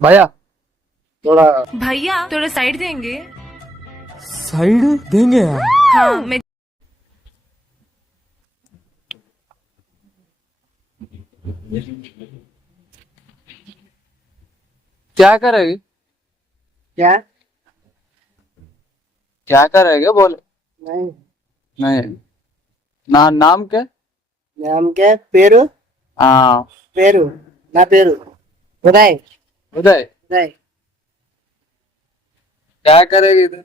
भैया थोड़ा भैया थोड़ा साइड देंगे। साइड देंगे यार। हाँ मैं क्या करेगी? क्या? क्या करेगी बोले? नहीं, नहीं नाम क्या? नाम क्या? पेरू। हाँ पेरू ना पेरू। उदय। उदय। उदय। क्या करेगी इधर?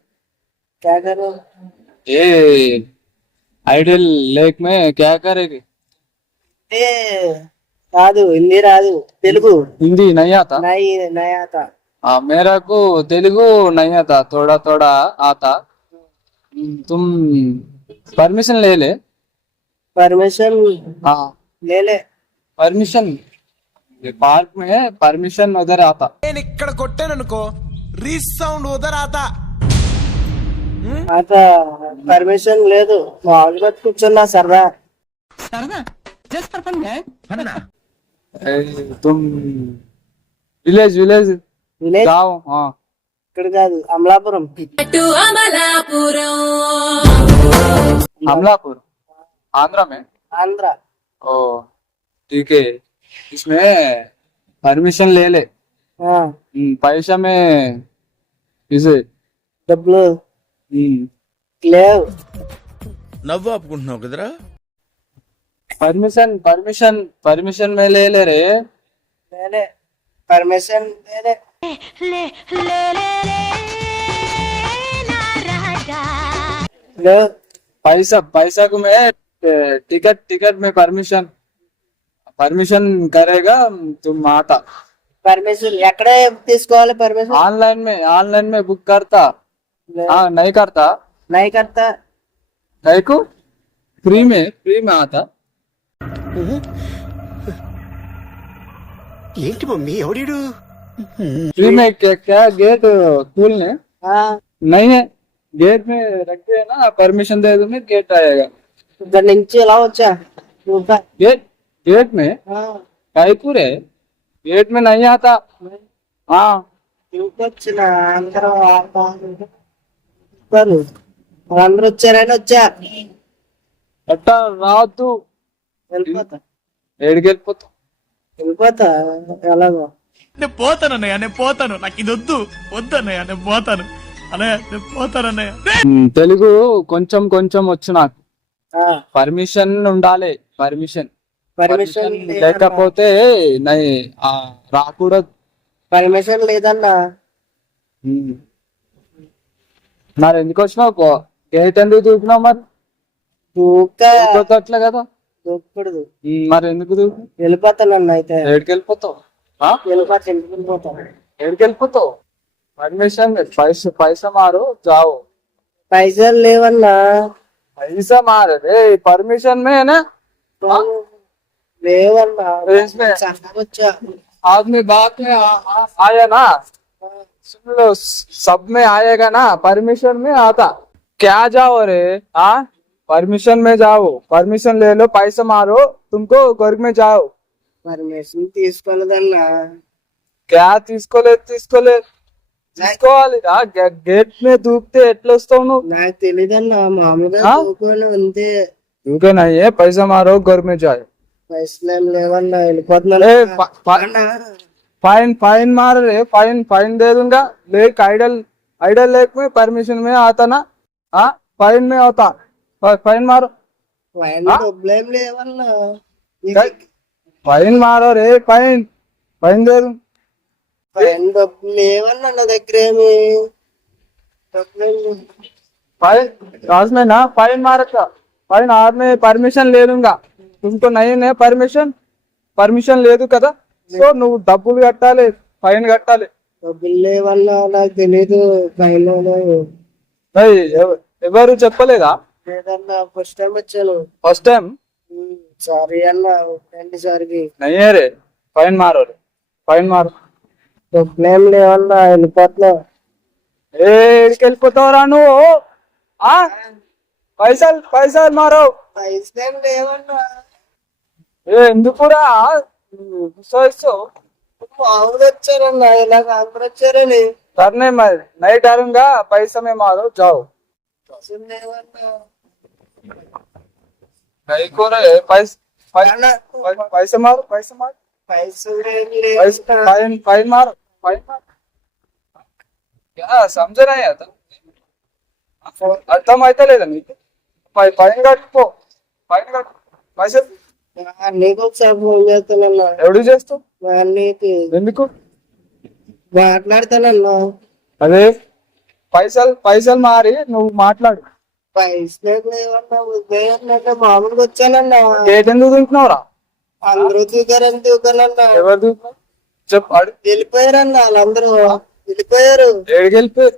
क्या करो? ये आइडियल लेक में क्या करेगी? ఏ రాదు, హిందీ రాదు, తెలుగు हिंदी नहीं आता? नहीं आता। हाँ मेरा को तेलुगु नहीं आता, थोड़ा थोड़ा आता। तुम परमिशन ले ले। परमिशन हाँ ले ले। परमिशन पार्क में परमिशन उधर आता। నేను ఇక్కడ కొట్టాననుకో రీసౌండ్ ఉదరాతా आता పర్మిషన్ లేదు, మామూలుగా కూర్చున్నా సరదా. ए, तुम विलेज विलेज విలేజ్ जाओ। हाँ ఇక్కడ కాదు, అమలాపురం. अमलापुर आंध्रा में। ఆంధ్ర. ओ ठीक है, इसमें परमिशन ले ले। ఆ, पैसा में इसे డబ్బులు లేవు. నవ్వు ఆపుకుంటున్నావు కదరా परमिशन परमिशन परमिशन में ले ले रे। లేలే పర్మిషన్ లేలే. లేవు. पैसा पैसा को मैं टिकट टिकट में परमिशन परमिशन करेगा तुम आता। పర్మిషన్ ఎక్కడే తీసుకోవాలి పర్మిషన్? ऑनलाइन में बुक करता। हाँ नहीं करता। నై కర్తా. नहीं को फ्री में आता। ఏంటి మమ్మీ ఎవడీడు फ्री में क्या गेट खोलने नहीं है, गेट में रखते हैं ना, परमिशन दे दूंगे गेट आएगा। ఇక్కడ నుంచి ఎలా వచ్చా ఇంకా? गेट में रायपुर है, गेट में नहीं आता। हाँ ఇంకొచ్చిన అందరూ అందరూ వచ్చారని వచ్చా. అట్టా రావద్దు, వెళ్ళిపోతా. ఏడికెళ్ళిపోతావు? వెళ్ళిపోతా ఎలాగో. నేను పోతానన్నయ్య, నేను పోతాను, నాకు ఇది వద్దు వద్దన్నయ్య, నేను పోతాను అన్నయ్య, నేను పోతానన్నయ్య. తెలుగు కొంచెం కొంచెం వచ్చు నాకు. ఆ, పర్మిషన్ ఉండాలి, పర్మిషన్ పర్మిషన్ లేకపోతే రాకూడదు. పర్మిషన్ లేదన్నా. మరి ఎందుకు వచ్చినావు? గేట్ ఎందుకు దూకినావు? మరి దూకట్లే కదా. దూకూడదు. మరి ఎందుకు దూకు? వెళ్ళిపోతానన్నా. అయితే ఏడికి వెళ్ళిపోతావు? వెళ్ళిపోతాను. ఏడికి వెళ్ళిపోతావు? పర్మిషన్ पैसा मारो जाओ। పైసలు లేవన్నా. पैसा मारे रे, परमिशन में है ना। లేవన్నా. इसमें వచ్చా. आदमी बात में आया ना, सुन लो, सब में आएगा ना, परमिशन में आता। क्या जाओ रे? हाँ परमिशन में जाओ, परमिशन ले लो, पैसा मारो, तुमको घर में जाओ। పర్మిషన్ తీసుకోలేదన్నా. क्या తీసుకోవాలి గేట్ में దూకితే ఎట్లా వస్తావు నువ్వు? నాకు తెలీదన్నా, మామూలుగా దూకోను అంతే. దూకేనాయే, पैसा मारो, घर में जाओ। పైసలు ఏం లేవన్నా. వెళ్ళిపోతున్నాను. फाइन मार रहे, फाइन दे दूंगा। लेक आइडल लेक में परमिशन में आता ना। हाँ फाइन में आता, फाइन मारो। డబ్బులు ఏం లేవన్నా. फाइन मारो रे, फाइन दे दूं। డబ్బులు లేవన్నా నా దగ్గర ఏమి. డబ్బులు फाइन आज में ना फाइन मारता, फाइन आज में परमिशन ले लूंगा। तुमको नहीं है परमिషన్ లేదు కదా, సో నువ్వు డబ్బులు కట్టాలి, ఫైన్ కట్టాలి. డబ్బులు లేవన్నా, నాకు తెలీదు. పైన ఎవరు చెప్పలేదా? లేదన్నా, ఫస్ట్ టైం వచ్చాను. First time? సారీ అన్నా, సారికి. नहीं रे, फाइन मारो रे, फाइन मारो। డబ్బులు ఏం లేవన్నా. వెళ్ళిపోతున్నా. ఏడికి వెళ్ళిపోతావురా నువ్వు? పైసలు మారో. పైసలు ఏం లేవన్నా. ఎందుకురా మామూలుగా వచ్చారన్నా ఇలాగ అందరు వచ్చారని करने मैं नहीं डरूंगा पैसा में मारो जाओ అసలు లేవన్నా. नहीं को रहे पैसा అన్నా, पैसे मारो पैसे मारो పైసలు ఏం లేవు. पैसे फाइन फाइन मारो फाइन मारो क्या समझ रहे हैं అర్థమైతే లేదా నీకు ఫైన్ కట్టుకో ఫైన్ కట్టు పైసలు మా అన్నయ్యకి ఒకసారి ఫోన్ చేస్తానన్నా. ఎవడు చేస్తావు మా అన్నయ్యకి ఎందుకు మాట్లాడతానన్నా. అదే పైసలు పైసలు మారి నువ్వు మాట్లాడు పైసలు లేవన్నా, ఉదయం మామూలుగా వచ్చానన్నా. గేట్ ఎందుకు దింటున్నావురా అందరూ దిగారని దిగానన్నా. ఎవరు దింటున్నావు చెప్పు అడు వెళ్ళిపోయారన్నా వాళ్ళందరూ వెళ్ళిపోయారు. ఏడికి వెళ్ళిపోయి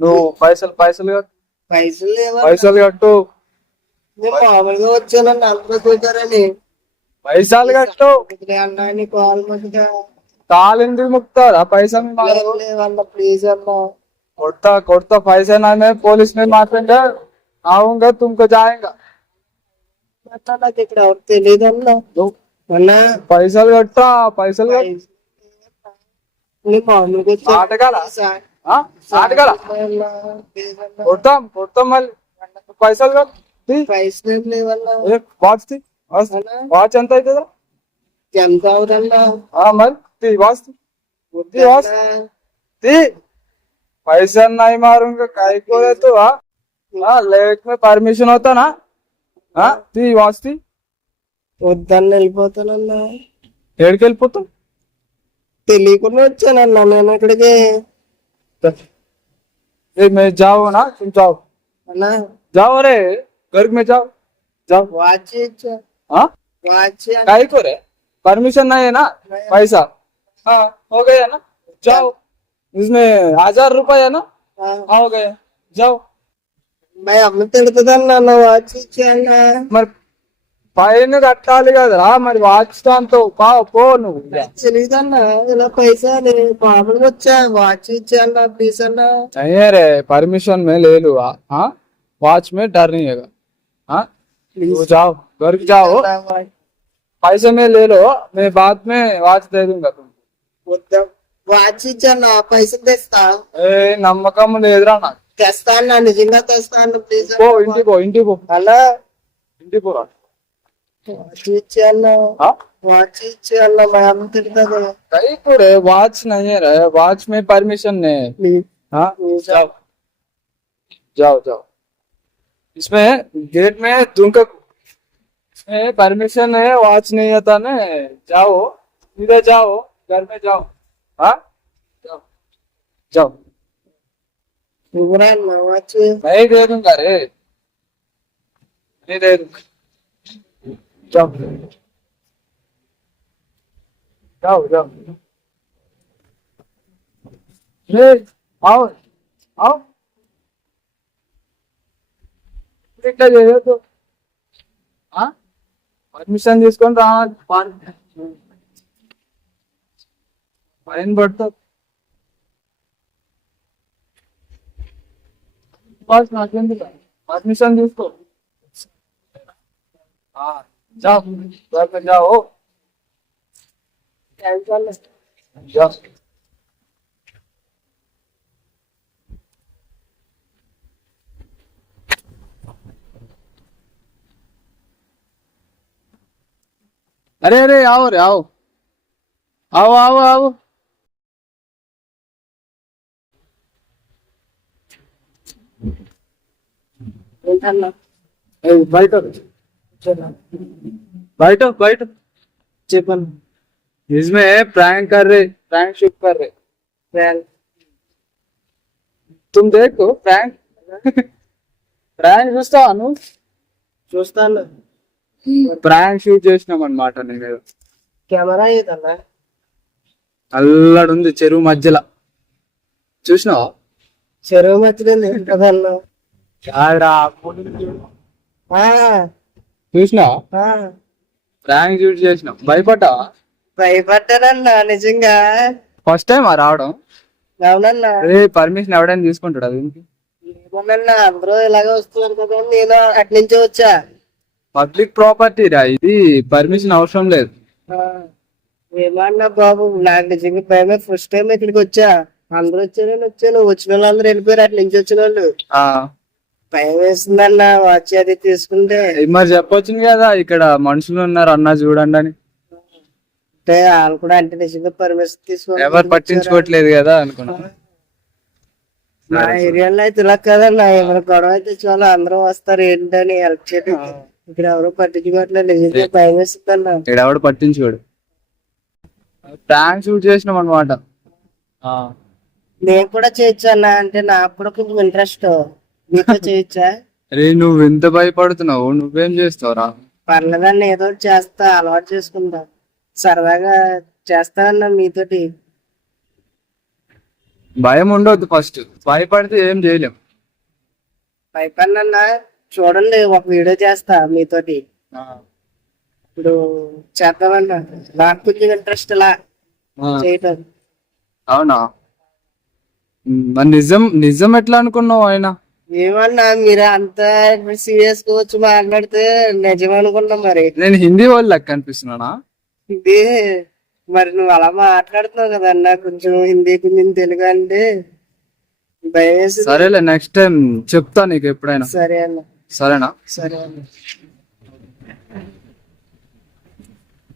నువ్వు పైసలు పైసలు కట్టు పైసలు లేవన్నా. పైసలు కట్టు నేను మామూలుగా వచ్చానన్నా అందరూ దిగారని. పైసలు కట్టు అన్నా నీ కాల్ మంచిగా కాలు ఎందుకు ముక్తారా పైసలు में मारो లేవన్నా ప్లీజ్ అన్నా. కొడతా కొడతా पैसे ना मैं पुलिस में मारेंगे आऊंगा तुमको जाएगा అట్లా నాకు ఇక్కడ ఎవరు తెలియదు అన్నా. అన్నా పైసలు కట్టా పైసలు కట్టు నేను మామూలుగా వచ్చాను. ఆటగాల ఆటగాల కొడతాం కొడతాం మళ్ళీ పైసలు కట్టు తీ. పైసలు ఏం లేవన్నా. ఏ, వాచ్ తీ వాచ్ ఎంత అవుతుందా ఎంత అవుదన్నా. మరి తీ వాచ్ తీ వాచ్ ती पैसा नहीं मारूंगा काय को रे तू लेट में परमिशन होता ना ती वास्ती వద్దని వెళ్ళిపోతానన్నా. ఏడికి వెళ్ళిపోతావు తెలియకుండా వచ్చానన్నా నేను ఇక్కడికి. ए मैं जाओ ना तुम जाओ అన్నా जाओ अरे घर में जाओ जाओ వాచ్ ఇచ్చా. हाँ వాచ్ काय को रे परमिशन नहीं है ना पैसा हाँ हो गया ना जाओ इसमें 1000 रुपए है ना हाँ हो गया जाओ మా అమ్మ తిడుతుందన్నా నా వాచ్ ఇచ్చా అన్నా. మరి పైన కట్టాలి కదరా మరి వాచ్ దాంతో పో నువ్వు తెలియదన్నా ఇలా పైసా మామూలుగా వచ్చా వాచ్ ఇచ్చా అన్నా ప్లీజ్ అన్నా. नहीं है रे परमिशन में ले लो हाँ वॉच में डर नहीं है हाँ तो जाओ घर जाओ पैसे में ले लो मैं बाद में वॉच दे दूंगा तुमको వద్దా వాచ్ ఇచ్చాను పైసలు తెస్తా. ఏ నమ్మకం లేదురా నాకు తెస్తా అన్నా నిజంగా తెస్తా అన్న ప్లీజ్ పో ఇంటికి పో అన్నా. ఇంటికి పోరా వాచ్ ఇచ్చాను हाँ వాచ్ ఇచ్చాను మా అమ్మ తిడుతుంది. कहीं को रे वॉच नहीं है रे वॉच में परमिशन नहीं है ప్లీజ్ हाँ जाओ जाओ जाओ इसमें गेट में तुमको इसमें परमिशन है वॉच नहीं आता ना जाओ इधर जाओ घर में जाओ हाँ जाओ जाओ ఇవ్వరా అన్న వాచ్. नहीं दे दूंगा रे नहीं दे दूंगा जाओ जाओ जाओ ले आओ आओ ఇట్లా చేయొద్దు పర్మిషన్ తీసుకొని రా ఫైన్ పడతా బస్ నాకెందుకు పర్మిషన్ తీసుకో जाओ घर पे जाओ जाओ अरे अरे आओ रे आओ आओ आओ आओ ఏంటన్నా బయట బయట బయట చెప్పను. इसमें प्रैंक कर रहे प्रैंक शूट कर रहे तुम देखो प्रैंक प्रैंक చూస్తావా నువ్వు చూస్తాను. ప్రాంక్ షూట్ చేసినాం అనమాట నేను కెమెరా ఏదన్నా అల్లడుంది చెరువు మధ్యలో చూసినావా చెరువు మధ్యలో కదన్నా. చూసినావా ప్రాంక్ షూట్ చేసినాం భయపడ్డావా భయపడ్డానన్నా నిజంగా. ఫస్ట్ టైం రావడం అవునన్నా. అదే పర్మిషన్ ఎవడైనా తీసుకుంటాడు అది ఏమన్నా అందరూ ఇలాగే వస్తున్నారు కదా నేను అటు నుంచే వచ్చా. పబ్లిక్ ప్రాపర్టీ రా ఇది పర్మిషన్ అవసరం లేదు ఏమన్నా బాబు, నాకు నిజంగా భయమే. ఫస్ట్ టైం ఇక్కడికి వచ్చా, అందరూ వచ్చారని వచ్చాను, వచ్చిన వాళ్ళు అందరూ వెళ్ళిపోయారు, అట్ల నుంచి వచ్చిన వాళ్ళు. ఆ, భయం వేసిందన్న వాచ్ అది తీసుకుంటే. మరి చెప్పొచ్చు కదా ఇక్కడ మనుషులు ఉన్నారు అన్న చూడండి అని. అంటే వాళ్ళు కూడా అంటే నిజంగా పర్మిషన్ తీసుకోవాలి. ఎవరు పట్టించుకోవట్లేదు కదా అనుకున్నా. మా ఏరియాలో అయితే ఇలా కదన్నా, ఏమైనా గొడవ అయితే చాలా అందరూ వస్తారు ఏంటని హెల్ప్ చేయడం. ఇక్కడ ఎవరు పట్టించుకోవట్లేదు, నిజంగా భయం వేస్తుందన్న. ఇక్కడ ఎవడు పట్టించుకోడు. ప్రాంక్ షూట్ చేసినాం అనమాట. నేను కూడా చేయొచ్చు అన్న, అంటే నాకు కూడా కొంచెం ఇంట్రెస్ట్. మీతో చేయొచ్చా? అరే నువ్వు ఎంత భయపడుతున్నావు, నువ్వేం చేస్తావురా? పర్లేదన్న, ఏదో ఒకటి చేస్తా, అలవాటు చేసుకుంటా, సరదాగా చేస్తానన్నా మీతోటి. భయం ఉండొద్దు, ఫస్ట్ భయపడితే ఏం చేయలేం. భయపడినన్నా చూడండి, ఒక వీడియో చేస్తా మీతోటి. ఇప్పుడు చేద్దామన్నా, నాకు కొంచెం ఇంట్రెస్ట్ ఇలా చేయటం. అవునా? మరి నిజం నిజం ఎట్లా అనుకున్నావు ఆయన? ఏమన్నా మీరు అంత సీరియస్ గా వచ్చి మాట్లాడితే నిజం అనుకున్నా. మరి నేను హిందీ వాళ్ళు లెక్క అనిపిస్తున్నానా? ఇది మరి నువ్వు అలా మాట్లాడుతున్నావు కదన్నా, కొంచెం హిందీ కొంచెం తెలుగు అంటే భయం వేసింది. సరేలే, నెక్స్ట్ టైం చెప్తా నీకు ఎప్పుడైనా. సరే అన్న, సరేనా? సరే అన్న.